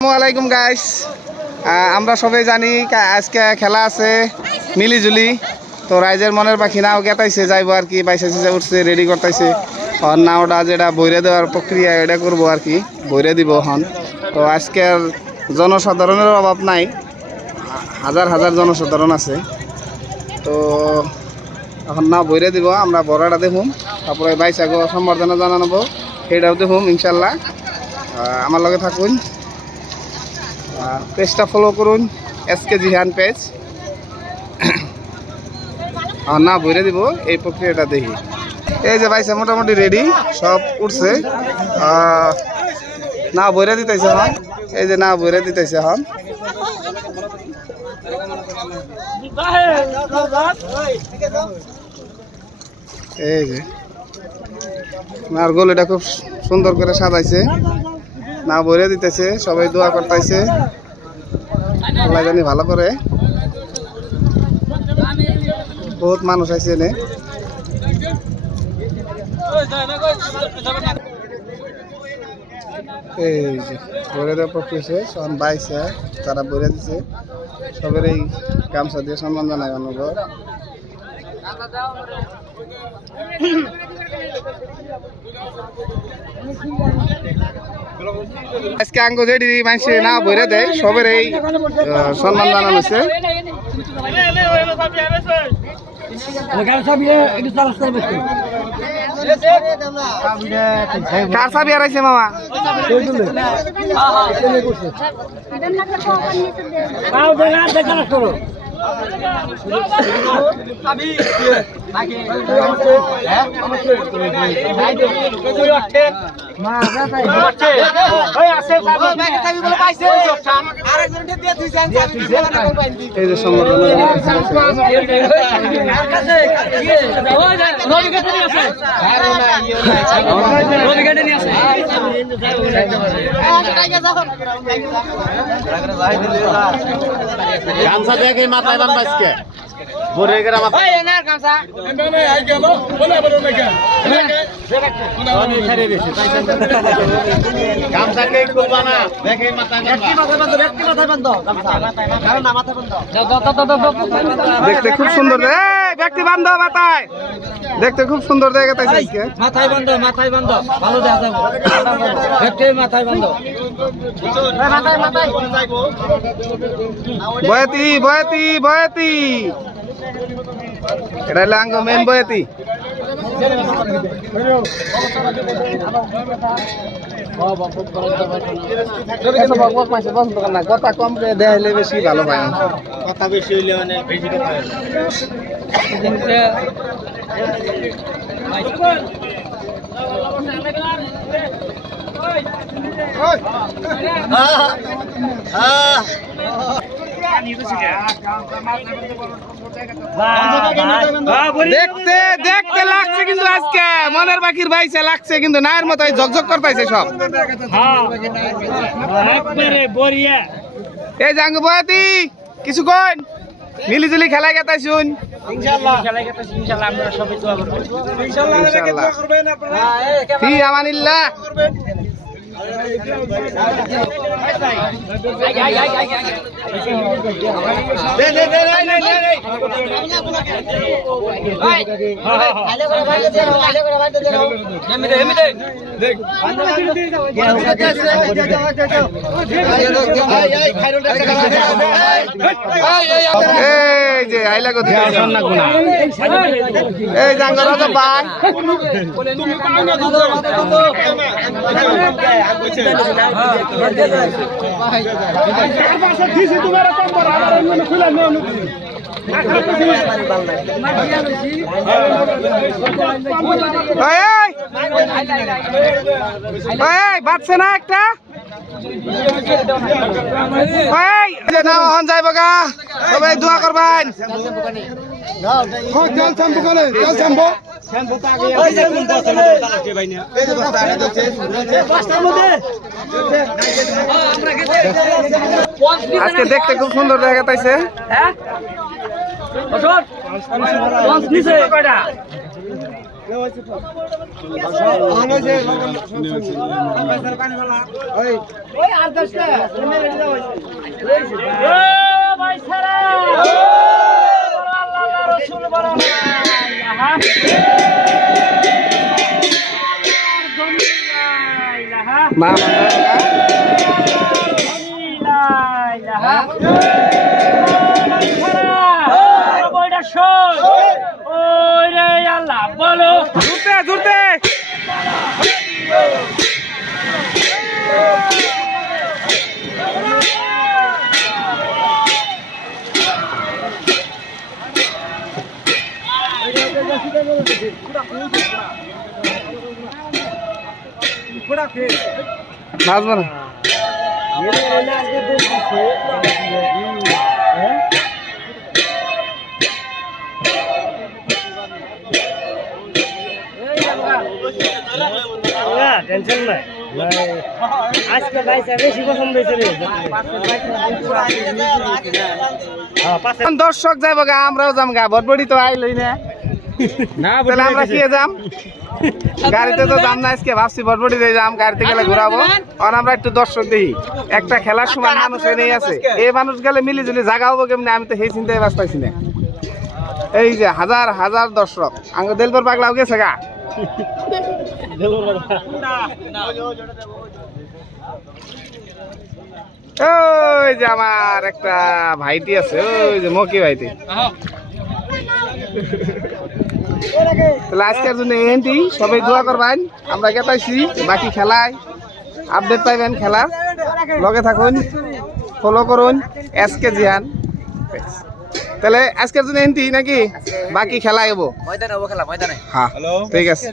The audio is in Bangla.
আসসালামাইকুম গাইস, আমরা সবাই জানি আজকে খেলা আছে মিলিজুলি। তো রাইজের মনের পাখি নাও গেতাইছে যাইবো আর কি, বাইসা সিসা উঠছে, রেডি করতেছে। হন নাওটা যেটা বইরে দেওয়ার প্রক্রিয়া এটা করবো আর কি, বইরে দিব হন। তো আজকের জনসাধারণের অভাব নাই, হাজার হাজার জনসাধারণ আছে। তো এখন না বইরে দিব, আমরা বড়াটা দেখুন, তারপরে বাইসাকে সম্বর্ধনা জানাবো, সেটাও দেখুন ইনশাল্লাহ। আমার লগে থাকুন, পেজটা ফলো করুন, এসকে জিহান পেজ। না বইরে দিব, এই প্রক্রিয়াটা দেখি। এই যে ভাইসা মোটামুটি রেডি, সব উঠছে। না বইরে দিতেছে এখন, এই যে না বইরে দিতেছে এখন। এই যে নারগোল এটা খুব সুন্দর করে সাজাইছে, না বইরে দিতেছে, সবাই দোয়া করতেছে আল্লাহ জানি ভালো করে। বহুত মানুষ আছে এনে। এই যে বইরে দেওয়া প্রক্রিয়া সব বাইছে, তারা বইরে দিছে, সবের এই গামছা দিয়ে সম্মান জানায় অনুভব। আজকে আঙ্গ যেটি মানুষ না বইরে দেয়, সবের এই সম্মান জানানো হয়েছে। কার চাবি হারাইছে মামা? এই যে গামছা দেখে মাথায় বানবাইছে বরে গেরা মাথা এই না গামছা এমনে আই গেল বলে বলে না কেন আমি ছাড়ে দিছি গামছা কে খুলবা না দেখে মাথায় বানবা ব্যক্তি মাথায় বানদো গামছা কারণ না মাথায় বানদো দেখতে খুব সুন্দর। এই ব্যক্তি বানদো মাথায়, দেখতে খুব সুন্দর জায়গা তাইছে আজকে। মাথায় বানদো ভালো দেখা যাবে, ব্যক্তি মাথায় বানদো মাথায় যাইবো। বয়াতি এটা লাঙ্গ মেন বয়াতি। কথা কম দেখাইলে বেশি ভালো পায়, কথা বেশি হইলে মানে বেশি কথা দেখতে দেখতে লাগছে কিন্তু আজকে মনের পাখির বাইসে লাগছে কিন্তু নায়ের মতো ঝকঝক করতেছে সব। এই জাঙ্গ বয়াতি কিছু কন মিলিজুলি খেলা গেতাই শুন ফি আমানিল্লাহ। এই যে আইলা গো এই জাঙ্গ রাজা বান বাচ্চা না একটা যাইব গা, সবাই দোয়া করবেন। আজকে দেখতে খুব সুন্দর জায়গা পাইছে। মা বলো জুড়তে জুড়তে নাচবো না টেনশন নাই আজকে বাইসা বেশি পছন্দ হয়েছে রে দর্শক যাইব গা আমরাও যাম গা ভটভটি তো আইলই না তাহলে আমরা কি যাম গাড়িতে তো যাম না আজকে ভাবছি ভটভটি দিয়ে যাম গাড়িতে গেলে ঘুরাবো আর আমরা একটু দর্শক দেখি একটা খেলার সময় মানুষ এনেই আছে এই মানুষ গেলে মিলি জুলি জাগা হবো কেমনি আমি তো সেই চিন্তায় ব্যস্ত পাইছি না এই যে হাজার হাজার দর্শক আঙ্গ দেলপর পাগলাও গেছে গা ওই যে আমার একটা ভাইটি আছে ওই যে মকি ভাইটি তাহলে আজকের জন্য এনটি সবাই দোয়া করবেন আমরা গেতাইছি বাকি খেলায় আপডেট পাইবেন খেলার লগে থাকুন ফলো করুন এসকে জিহান তাহলে আজকের জন্য এনটি নাকি বাকি খেলা এবো ময়দানে খেলা ময়দানে হ্যাঁ ঠিক আছে